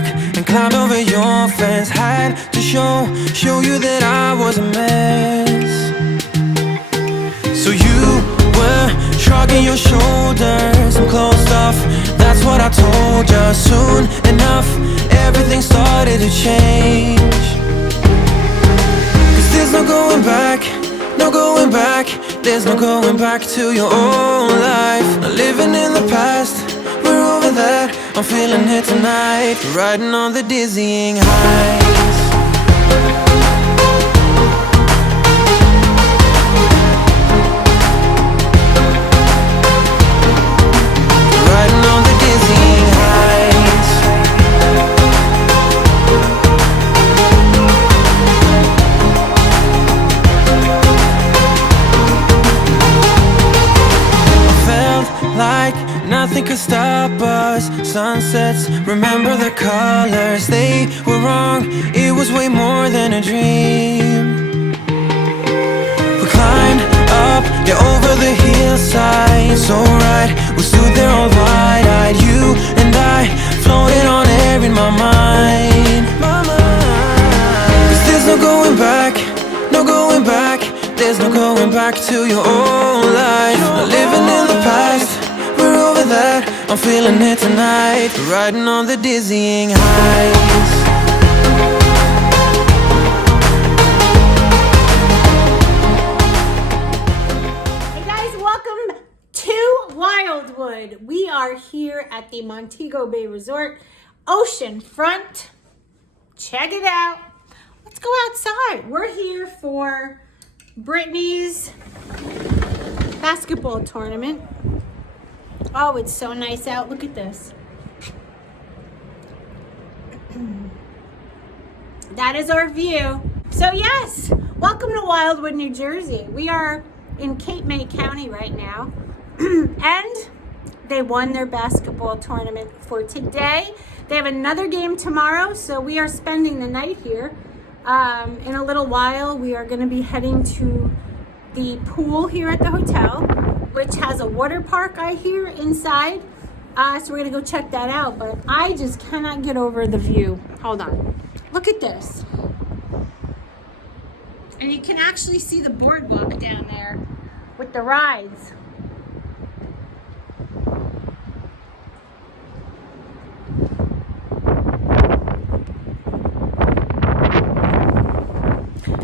back and climbed over your fence. Had to show you that I was a mess. So you were shrugging your shoulders. I'm closed off, that's what I told you. Soon enough, everything started to change. Cause there's no going back, no going back. There's no going back to your old life. Not living in the past, we're over that. I'm feeling it tonight, riding on the dizzying heights. Riding on the dizzying heights. I felt like nothing could stop us. Sunsets, remember the colors. They were wrong, it was way more than a dream. We climbed up, yeah, over the hillside. So right, we stood there all wide-eyed. You and I, floating on air in my mind. Cause there's no going back, no going back. There's no going back to your old life. Not living in the past, we're over that. I'm feeling it tonight, riding on the dizzying heights. Hey guys, welcome to Wildwood. We are here at the Montego Bay Resort, ocean front. Check it out. Let's go outside. We're here for Brittany's basketball tournament. Oh, it's so nice out. Look at this. That is our view. So yes, welcome to Wildwood, New Jersey. We are in Cape May County right now. And they won their basketball tournament for today. They have another game tomorrow, so we are spending the night here. In a little while, we are going to be heading to the pool here at the hotel, which has a water park, I hear, inside. So we're going to go check that out. But I just cannot get over the view. Hold on. Look at this. And you can actually see the boardwalk down there with the rides.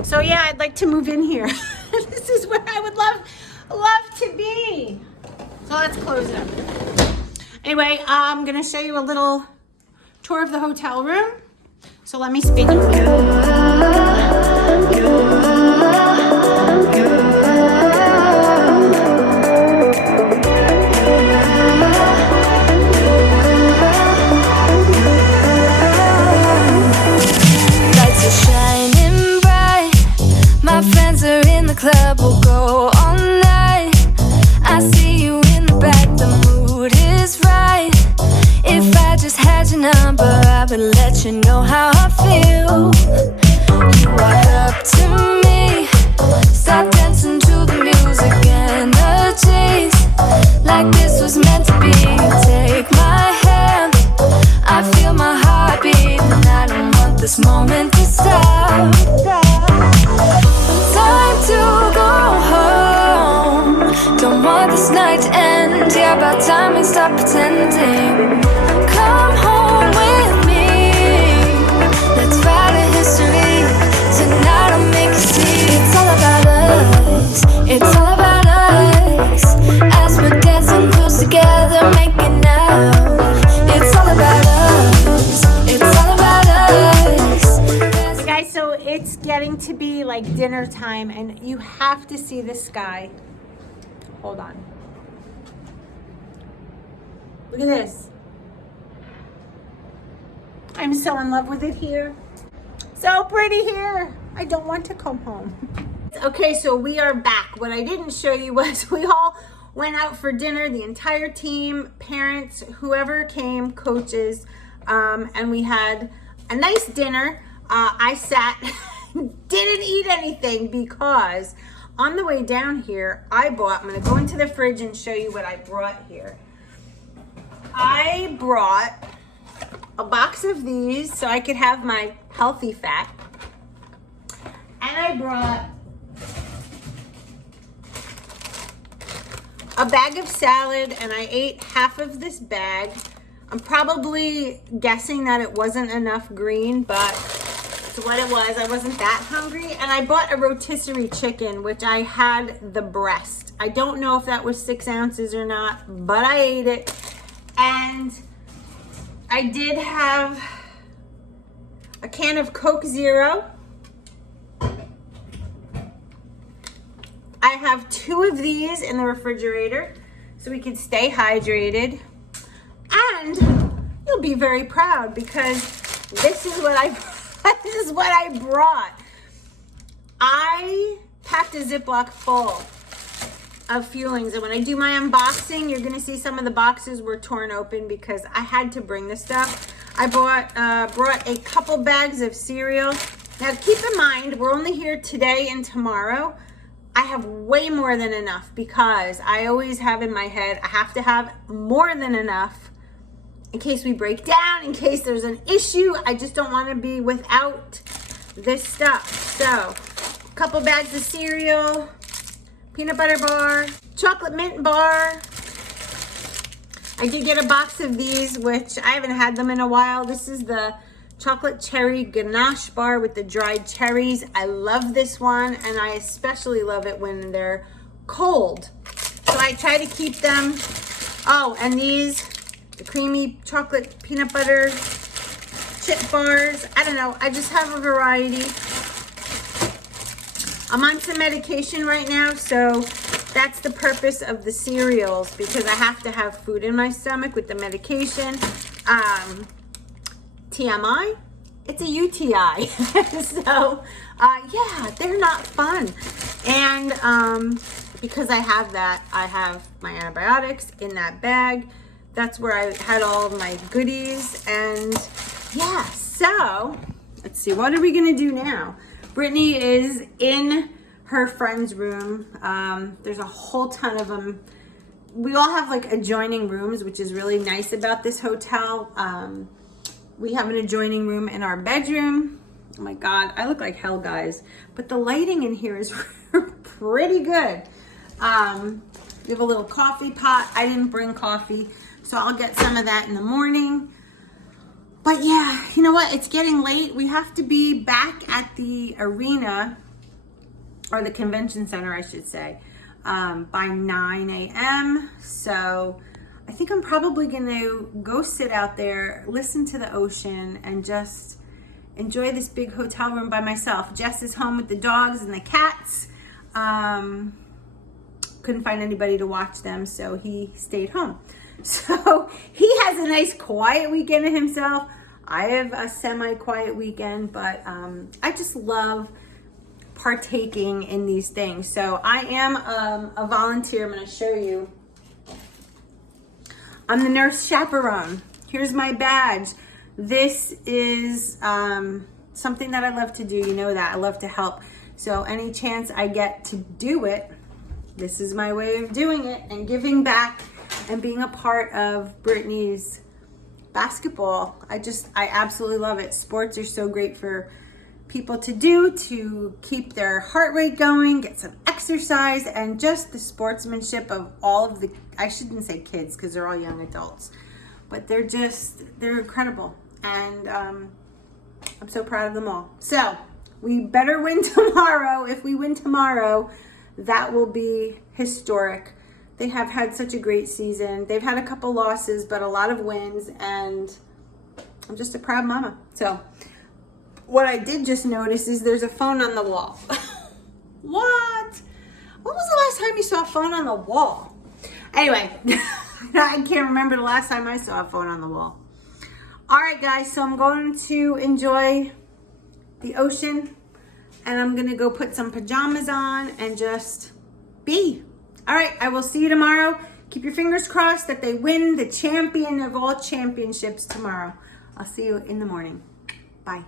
So yeah, I'd like to move in here. This is where I would love to be. So let's close it up. Anyway, I'm gonna show you a little tour of the hotel room. So let me speak up here. Lights are shining bright. My friends are in the club, we'll go all night. I see you in the back, the mood is right. If I just had your number, I would let you know how I feel. You walk up to me, start dancing to the music, energies like this was meant to be. Take my hand, I feel my heart beat, and I don't want this moment to stop. Time to go home, don't want this night to end. Yeah, about time we stop pretending. Come home with me, let's write a history. Tonight I'll make you see. It's all about us, it's all about us. As we're dancing close together, making out. It's all about us, it's all about us. Hey guys, so it's getting to be like dinner time and you have to see the sky. Hold on. Look at this. I'm so in love with it here. So pretty here. I don't want to come home. Okay, so we are back. What I didn't show you was we all went out for dinner, the entire team, parents, whoever came, coaches, and we had a nice dinner. I sat, didn't eat anything because on the way down here, I'm gonna go into the fridge and show you what I brought here. I brought a box box of these so I could have my healthy fat. And I brought a bag of salad, and I ate half of this bag. I'm probably guessing that it wasn't enough green, but it's what it was. I wasn't that hungry. And I bought a rotisserie chicken, which I had the breast. I don't know if that was 6 ounces or not, but I ate it. And I did have a can of Coke Zero. I have 2 of these in the refrigerator so we can stay hydrated. And you'll be very proud because this is what I brought. I packed a Ziploc full of Fuelings, and when I do my unboxing, you're gonna see some of the boxes were torn open because I had to bring this stuff. I brought a couple bags of cereal. Now keep in mind, we're only here today and tomorrow. I have way more than enough because I always have in my head, I have to have more than enough in case we break down, in case there's an issue. I just don't want to be without this stuff. So, a couple bags of cereal, peanut butter bar, chocolate mint bar. I did get a box of these, which I haven't had them in a while. This is the chocolate cherry ganache bar with the dried cherries. I love this one, and I especially love it when they're cold. So I try to keep them. Oh, and these, the creamy chocolate peanut butter chip bars. I don't know, I just have a variety. I'm on some medication right now, so that's the purpose of the cereals, because I have to have food in my stomach with the medication. TMI, it's a UTI. So, yeah, they're not fun. And because I have that, I have my antibiotics in that bag. That's where I had all of my goodies. And yeah, so let's see, what are we gonna do now? Brittany is in her friend's room. There's a whole ton of them. We all have like adjoining rooms, which is really nice about this hotel. We have an adjoining room in our bedroom. Oh my God, I look like hell, guys. But the lighting in here is pretty good. We have a little coffee pot. I didn't bring coffee, so I'll get some of that in the morning. But yeah, you know what? It's getting late. We have to be back at the arena, or the convention center, I should say, by 9 a.m. So I think I'm probably gonna go sit out there, listen to the ocean, and just enjoy this big hotel room by myself. Jess is home with the dogs and the cats. Couldn't find anybody to watch them, so he stayed home. So he has a nice quiet weekend to himself. I have a semi-quiet weekend, but I just love partaking in these things. So I am a volunteer. I'm gonna show you. I'm the nurse chaperone. Here's my badge. This is something that I love to do. You know that. I love to help. So any chance I get to do it, this is my way of doing it and giving back and being a part of Brittany's basketball. I absolutely love it. Sports are so great for people to do, to keep their heart rate going, get some exercise, and just the sportsmanship of all of the, I shouldn't say kids because they're all young adults, but they're incredible. And I'm so proud of them all. So we better win tomorrow. If we win tomorrow, that will be historic. They have had such a great season. They've had a couple losses, but a lot of wins, and I'm just a proud mama. So what I did just notice is there's a phone on the wall. What? When was the last time you saw a phone on the wall? Anyway, I can't remember the last time I saw a phone on the wall. All right, guys, so I'm going to enjoy the ocean, and I'm gonna go put some pajamas on and just be. All right, I will see you tomorrow. Keep your fingers crossed that they win the champion of all championships tomorrow. I'll see you in the morning. Bye.